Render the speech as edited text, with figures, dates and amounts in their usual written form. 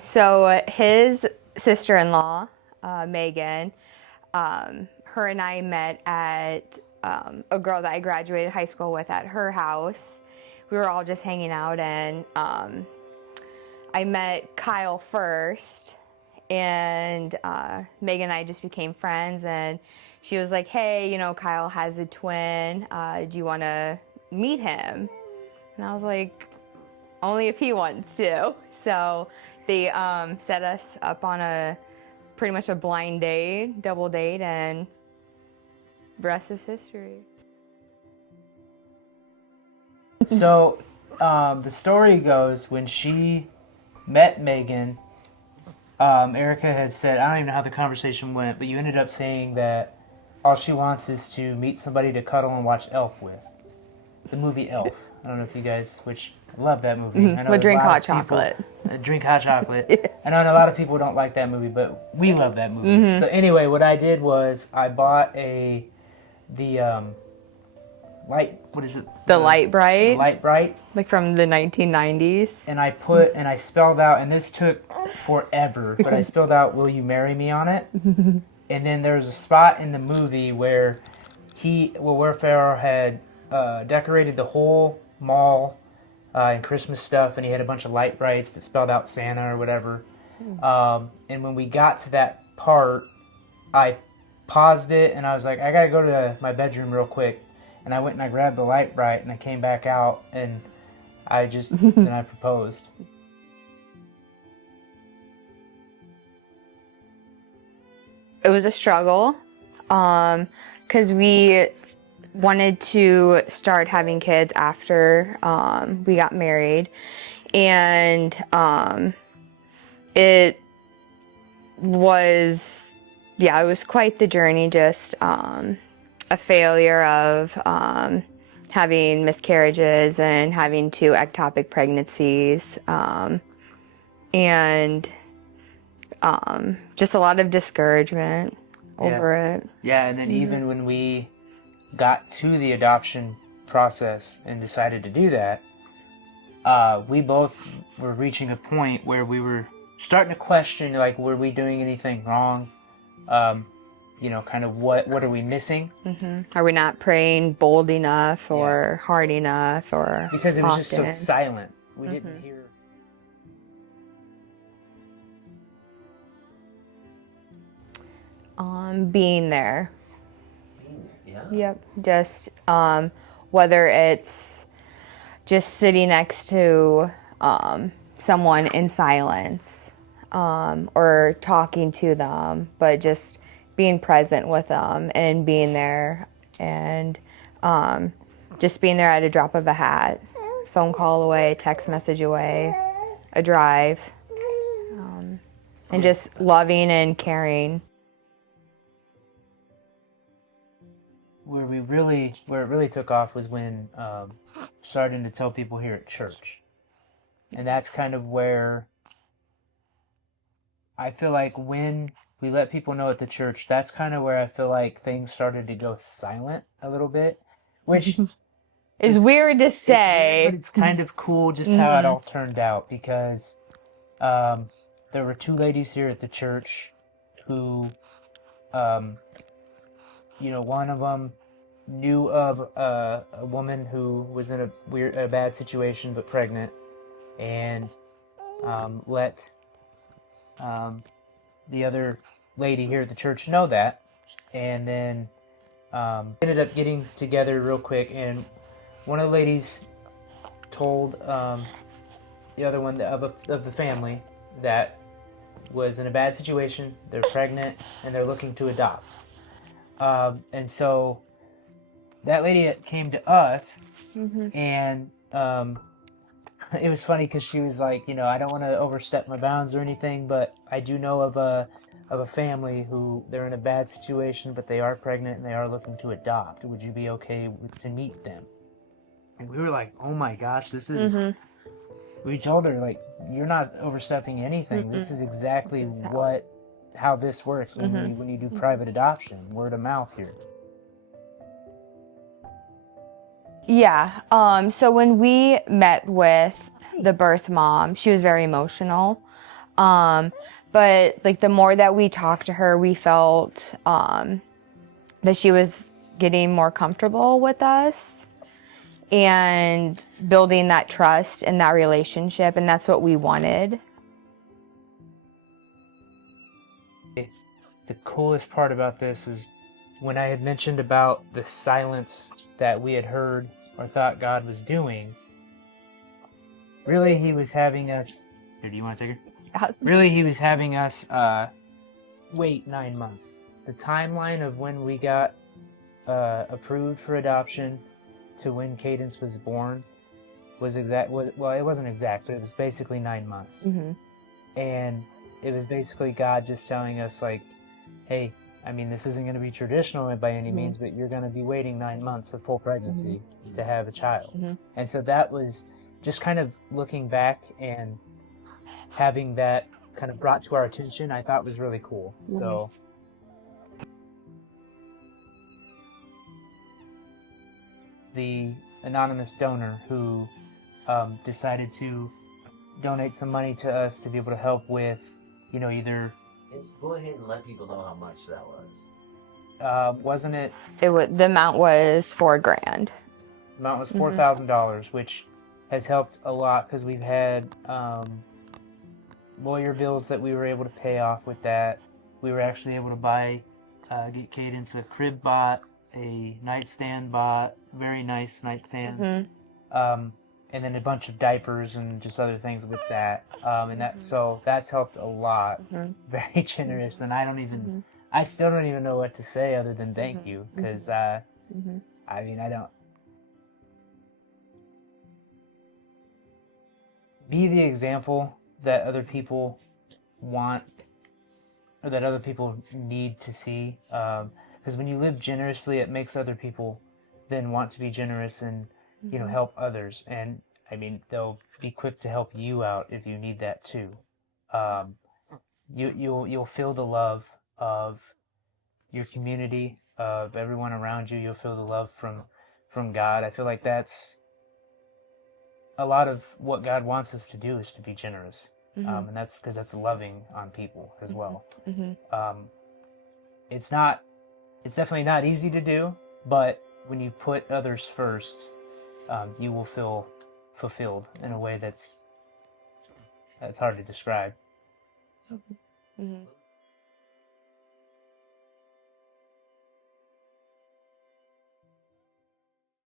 So his sister-in-law, Megan, her and I met at a girl that I graduated high school with at her house. We were all just hanging out, and I met Kyle first, and Megan and I just became friends, and she was like, hey, Kyle has a twin. Do you want to meet him? And I was like, only if he wants to. So they set us up on pretty much a blind date, double date, and the rest is history. So the story goes, when she met Megan, Erica had said, I don't even know how the conversation went, but you ended up saying that all she wants is to meet somebody to cuddle and watch Elf with. The movie Elf. I don't know if you guys, which I love that movie. I know But drink hot people, chocolate. Drink hot chocolate. I know a lot of people don't like that movie, but we love that movie. So anyway, what I did was I bought light, what is it? The Light Bright. The Light Bright. Like from the 1990s. And I spelled out, and this took forever, but I spelled out, will you marry me on it? And then there's a spot in the movie where Will Ferrell had decorated the whole mall in Christmas stuff, and he had a bunch of light brights that spelled out Santa or whatever. And when we got to that part, I paused it, and I was like, I gotta go to my bedroom real quick. And I went and I grabbed the light bright, and I came back out, and then I proposed. It was a struggle because we wanted to start having kids after we got married, and it was quite the journey. Just a failure of having miscarriages and having 2 ectopic pregnancies, and just a lot of discouragement over it. Yeah, and then even when we got to the adoption process and decided to do that, we both were reaching a point where we were starting to question, like, were we doing anything wrong? Kind of what are we missing? Are we not praying bold enough or hard enough or because it was often? just so silent. We didn't hear. Being there. Yeah. Yep. Just whether it's just sitting next to someone in silence, or talking to them, but just being present with them and being there, and just being there at a drop of a hat, phone call away, text message away, a drive, and just loving and caring. Where it really took off was when starting to tell people here at church. And that's kind of where I feel like when we let people know at the church, that's kind of where I feel like things started to go silent a little bit, which is weird to say. It's weird, but it's kind of cool just how it all turned out, because there were 2 ladies here at the church who, one of them knew of a woman who was in a bad situation but pregnant, and let the other lady here at the church know that, and then ended up getting together real quick, and one of the ladies told the other one of the family that was in a bad situation, they're pregnant, and they're looking to adopt. And so that lady came to us, and it was funny because she was like, I don't want to overstep my bounds or anything, but I do know of a family who they're in a bad situation, but they are pregnant and they are looking to adopt. Would you be okay to meet them? And we were like, oh my gosh, this is... We told her, like, you're not overstepping anything. This is exactly how this works when you do private adoption, word of mouth here. Yeah. So when we met with the birth mom, she was very emotional. But like the more that we talked to her, we felt that she was getting more comfortable with us and building that trust and that relationship, and that's what we wanted. The coolest part about this is when I had mentioned about the silence that we had heard or thought God was doing, really he was having us... Here, do you want to take her? Really, he was having us wait 9 months. The timeline of when we got approved for adoption to when Cadence was born was exact. Well, it wasn't exact, but it was basically 9 months. Mm-hmm. And it was basically God just telling us, like, hey, I mean, this isn't going to be traditional by any means, but you're going to be waiting 9 months of full pregnancy to have a child. And so that was just kind of looking back and having that kind of brought to our attention, I thought was really cool. So the anonymous donor who decided to donate some money to us to be able to help with, you know, either... Just go ahead and let people know how much that was. Wasn't it... The amount was $4,000. The amount was $4,000, which has helped a lot because we've had lawyer bills that we were able to pay off with that. We were actually able to buy, get Cadence a crib bought, a nightstand bought, very nice nightstand, and then a bunch of diapers and just other things with that. And that, so that's helped a lot. Very generous, and I still don't even know what to say other than thank you, because I mean, I don't... Be the example that other people want or that other people need to see. Because when you live generously, it makes other people then want to be generous and, you know, help others. And, I mean, they'll be quick to help you out if you need that too. You'll feel the love of your community, of everyone around you. You'll feel the love from God. I feel like that's a lot of what God wants us to do, is to be generous. And that's because that's loving on people as well. It's definitely not easy to do, but when you put others first, you will feel fulfilled in a way that's hard to describe.